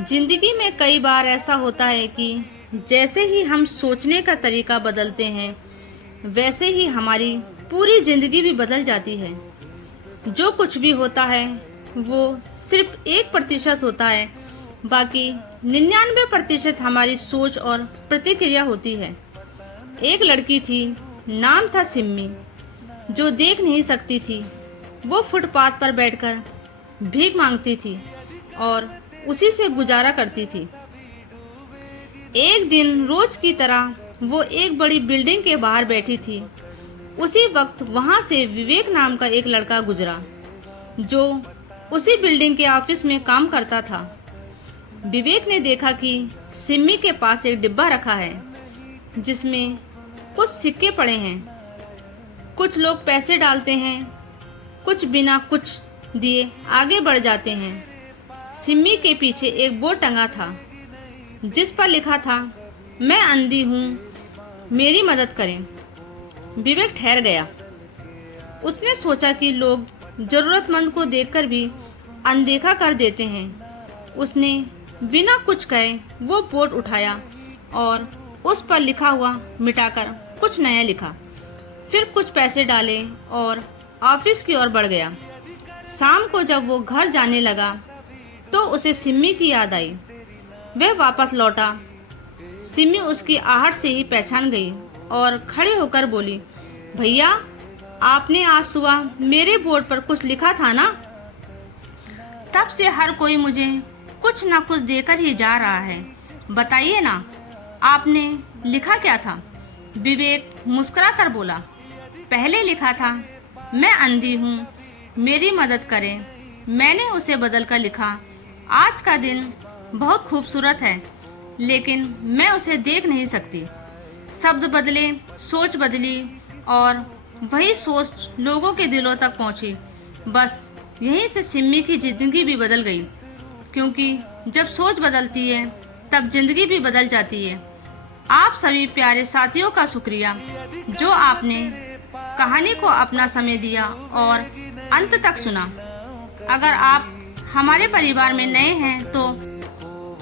जिंदगी में कई बार ऐसा होता है कि जैसे ही हम सोचने का तरीका बदलते हैं, वैसे ही हमारी पूरी जिंदगी भी बदल जाती है। जो कुछ भी होता है वो सिर्फ 1% होता है, बाकी 99% हमारी सोच और प्रतिक्रिया होती है। एक लड़की थी, नाम था सिम्मी, जो देख नहीं सकती थी। वो फुटपाथ पर बैठकर भीख मांगती थी और उसी से गुजारा करती थी। एक दिन रोज की तरह वो एक बड़ी बिल्डिंग के बाहर बैठी थी। उसी वक्त वहां से विवेक नाम का एक लड़का गुजरा, जो उसी बिल्डिंग के ऑफिस में काम करता था। विवेक ने देखा कि सिम्मी के पास एक डिब्बा रखा है, जिसमें कुछ सिक्के पड़े हैं। कुछ लोग पैसे डालते हैं, कुछ बिना कुछ दिए आगे बढ़ जाते हैं। सिम्मी के पीछे एक बोर्ड टंगा था, जिस पर लिखा था, मैं अंधी हूँ, मेरी मदद करें। विवेक ठहर गया। उसने सोचा कि लोग जरूरतमंद को देखकर भी अनदेखा कर देते हैं। उसने बिना कुछ कहे वो बोर्ड उठाया और उस पर लिखा हुआ मिटाकर कुछ नया लिखा। फिर कुछ पैसे डाले और ऑफिस की ओर बढ़ गया। शाम को जब वो घर जाने लगा तो उसे सिम्मी की याद आई। वह वापस लौटा। सिम्मी उसकी आहट से ही पहचान गई और खड़े होकर बोली, भैया, आपने आज सुबह मेरे बोर्ड पर कुछ लिखा था ना? तब से हर कोई मुझे कुछ ना कुछ देकर ही जा रहा है। बताइए ना, आपने लिखा क्या था? विवेक मुस्कुरा कर बोला, पहले लिखा था, मैं अंधी हूँ, मेरी मदद करें। मैंने उसे बदल कर लिखा, आज का दिन बहुत खूबसूरत है, लेकिन मैं उसे देख नहीं सकती। शब्द बदले, सोच बदली और वही सोच लोगों के दिलों तक पहुंची। बस यहीं से सिम्मी की जिंदगी भी बदल गई, क्योंकि जब सोच बदलती है तब जिंदगी भी बदल जाती है। आप सभी प्यारे साथियों का शुक्रिया, जो आपने कहानी को अपना समय दिया और अंत तक सुना। अगर आप हमारे परिवार में नए हैं तो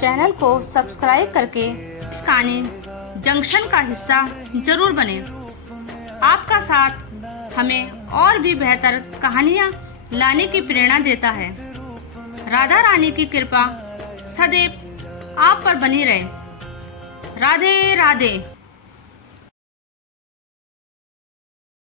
चैनल को सब्सक्राइब करके इस कहानी जंक्शन का हिस्सा जरूर बने। आपका साथ हमें और भी बेहतर कहानियाँ लाने की प्रेरणा देता है। राधा रानी की कृपा सदैव आप पर बनी रहे। राधे राधे।